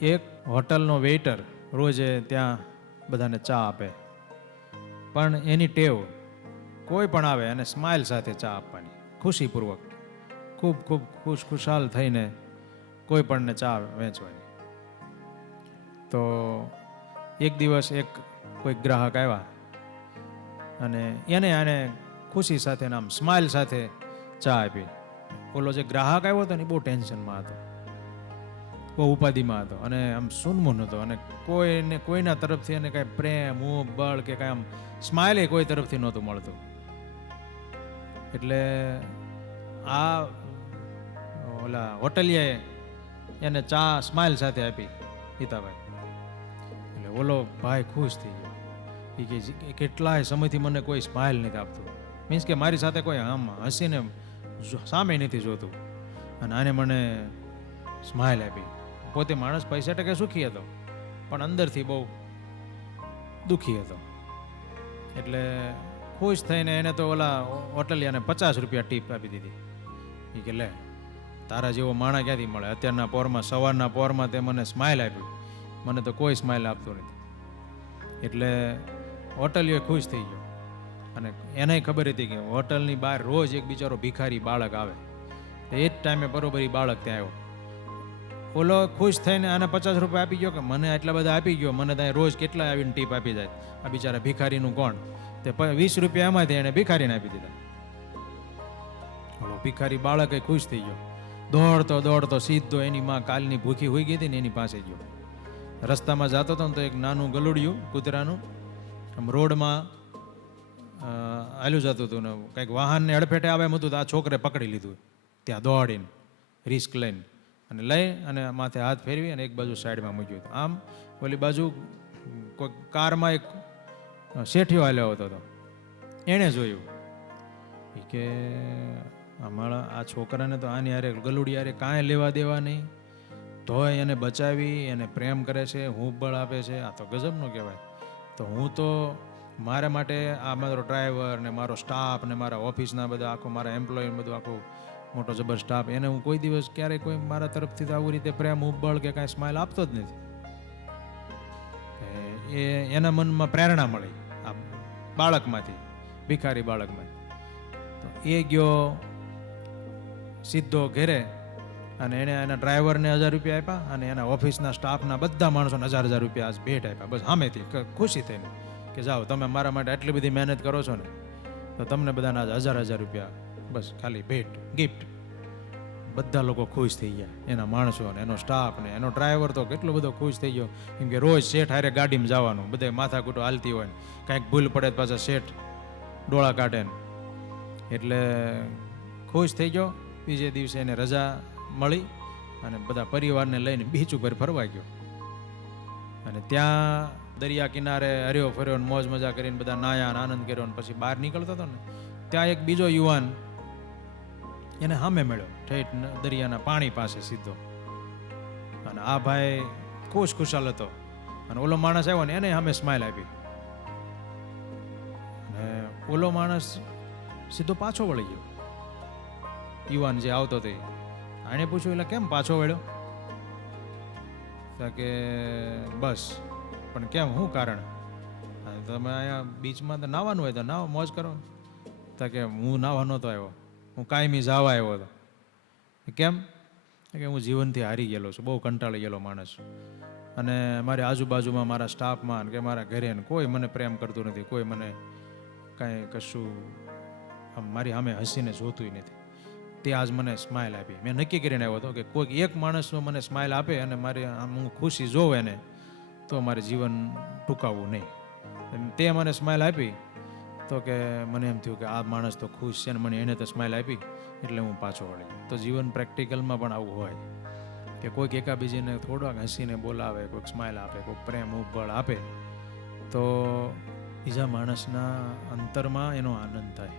એક હોટલનો વેઇટર રોજે ત્યાં બધાને ચા આપે, પણ એની ટેવ કોઈ પણ આવે અને સ્માઇલ સાથે ચા આપવાની, ખુશીપૂર્વક, ખૂબ ખૂબ ખુશખુશાલ થઈને કોઈ પણને ચા વેચવાની. તો એક દિવસ એક કોઈ ગ્રાહક આવ્યા અને આને ખુશી સાથે આમ સ્માઇલ સાથે ચા આપી. ઓલો જે ગ્રાહક આવ્યો હતો ને એ બહુ ટેન્શનમાં હતો, બહુ ઉપાધિમાં હતો અને આમ સુનમુન હતો અને કોઈના તરફથી એને કાંઈ પ્રેમ બળ કે કાંઈ આમ સ્માઇલ કોઈ તરફથી નહોતું મળતું. એટલે આ ઓલા હોટલિયાએ એને ચા સ્માઇલ સાથે આપી, હિતાભાઈ. એટલે ઓલો ભાઈ ખુશ થઈ ગયો. એ કે કેટલાય સમયથી મને કોઈ સ્માઇલ નથી આપતું, મીન્સ કે મારી સાથે કોઈ આમ હસીને સામે નથી જોતું, અને આને મને સ્માઇલ આપી. પોતે માણસ પૈસા ટકે સુખી હતો, પણ અંદરથી બહુ દુઃખી હતો. એટલે ખુશ થઈને એને તો ઓલા હોટલિયાને 50 રૂપિયા ટીપ આપી દીધી. એ કે લે, તારા જેવો માણા ક્યાંથી મળે, અત્યારના પોરમાં, સવારના પોરમાં તે મને સ્માઇલ આપ્યું, મને તો કોઈ સ્માઇલ આપતું નથી. એટલે હોટલિયો ખુશ થઈ ગયો અને એને ખબર હતી કે હોટલની બહાર રોજ એક બિચારો ભિખારી બાળક આવે, એ જ ટાઈમે બરોબર એ બાળક ત્યાં આવ્યો. ઓલો ખુશ થઈને આને 50 રૂપિયા આપી ગયો કે મને આટલા બધા આપી ગયો, મને ત્યાં રોજ કેટલા આવીને ટીપ આપી જાય, આ બિચારા ભિખારીનું કોણ? તે 20 રૂપિયા એમાંથી એને ભિખારીને આપી દીધા. ઓલો ભિખારી બાળક એ ખુશ થઈ ગયો, દોડતો દોડતો સીધો એની માં કાલની ભૂખી હોઈ ગઈ હતી ને એની પાસે ગયો. રસ્તામાં જતો હતો ને તો એક નાનું ગલુડિયું કૂતરાનું આમ રોડમાં હાલ્યું જતું હતું ને કંઈક વાહનને અડફેટે આવે એમ હતું, તો આ છોકરે પકડી લીધું ત્યાં દોડીને, રિસ્ક લઈને, અને લઈ અને માથે હાથ ફેરવી અને એક બાજુ સાઈડમાં મૂક્યું હતું. આમ ઓલી બાજુ કોઈ કારમાં એક શેઠિયો હાલ્યો આવતો હતો, એણે જોયું કે અમારા આ છોકરાને તો આની હારે ગલુડી હારે કાંઈ લેવા દેવા નહીં, તોય એને બચાવી, એને પ્રેમ કરે છે, હું બળ આપે છે, આ તો ગજબનો કહેવાય. તો હું તો મારા માટે આ મારો ડ્રાઈવર ને મારો સ્ટાફ ને મારા ઓફિસના બધા આખો મારા એમ્પ્લોય બધું આખું મોટો જબર સ્ટાફ, એને હું કોઈ દિવસ ક્યારેય કોઈ મારા તરફથી આવી રીતે પ્રેમ બળ કે કાંઈ સ્માઇલ આપતો જ નથી. એના મનમાં પ્રેરણા મળી આ બાળકમાંથી, ભિખારી બાળકમાંથી. તો એ ગયો સીધો ઘેરે અને એણે એના ડ્રાઈવરને 1000 રૂપિયા આપ્યા અને એના ઓફિસના સ્ટાફના બધા માણસોને 1000 રૂપિયા આજ ભેટ આપ્યા. બસ સામેથી ખુશી થઈને કે જાઓ, તમે મારા માટે આટલી બધી મહેનત કરો છો ને, તો તમને બધાના 1000 રૂપિયા બસ ખાલી ભેટ, ગિફ્ટ. બધા લોકો ખુશ થઈ ગયા, એના માણસો ને એનો સ્ટાફ ને એનો ડ્રાઈવર તો કેટલો બધો ખુશ થઈ ગયો, કેમ કે રોજ શેઠ હારે ગાડીમાં જવાનું, બધે માથાકૂટો હાલતી હોય ને કાંઈક ભૂલ પડે પાછા શેઠ ડોળા કાઢે ને, એટલે ખુશ થઈ ગયો. બીજે દિવસે એને રજા મળી અને બધા પરિવારને લઈને બીચ ઉપર ફરવા ગયો. અને ત્યાં દરિયા કિનારે હર્યો ફર્યો, મોજ મજા કરીને બધા નાયા આનંદ કર્યો. પછી બહાર નીકળતો હતો ને ત્યાં એક બીજો યુવાન એને સામે મળ્યો, ઠેઠ દરિયાના પાણી પાસે સીધો. અને આ ભાઈ ખુશાલ હતો અને ઓલો માણસ આવ્યો ને એને સામે સ્માઇલ આપી. અને ઓલો માણસ સીધો પાછો વળી ગયો. યુવાન જે આવતો હતો આને પૂછ્યું, એટલે કેમ પાછો વળ્યો? કે બસ, પણ કેમ, શું કારણ? તમે અહીંયા બીચમાં તો નાવાનું હોય તો નાવો, મોજ કરો. કે હું નાવા નહોતો આવ્યો, હું કાયમી જવા આવ્યો હતો. કેમ? કે હું જીવનથી હારી ગયેલો છું, બહુ કંટાળી ગયેલો માણસ, અને મારી આજુબાજુમાં મારા સ્ટાફમાં કે મારા ઘરે કોઈ મને પ્રેમ કરતું નથી, કોઈ મને કાંઈ કશું મારી સામે હસીને જોતું નથી. તે આજ મને સ્માઇલ આપી. મેં નક્કી કરીને આવ્યો હતો કે કોઈક એક માણસનો મને સ્માઇલ આપે અને મારે આમ હું ખુશી જોવે ને તો મારે જીવન ટૂંકાવવું નહીં. તે મને સ્માઇલ આપી તો કે મને એમ થયું કે આ માણસ તો ખુશ છે ને મને એને તો સ્માઇલ આપી એટલે હું પાછો વળી. તો જીવન પ્રેક્ટિકલમાં પણ આવું હોય કે કોઈક એકાબીજીને થોડાક હસીને બોલાવે, કોઈક સ્માઇલ આપે, કોઈક પ્રેમ બળ આપે, તો બીજા માણસના અંતરમાં એનો આનંદ થાય.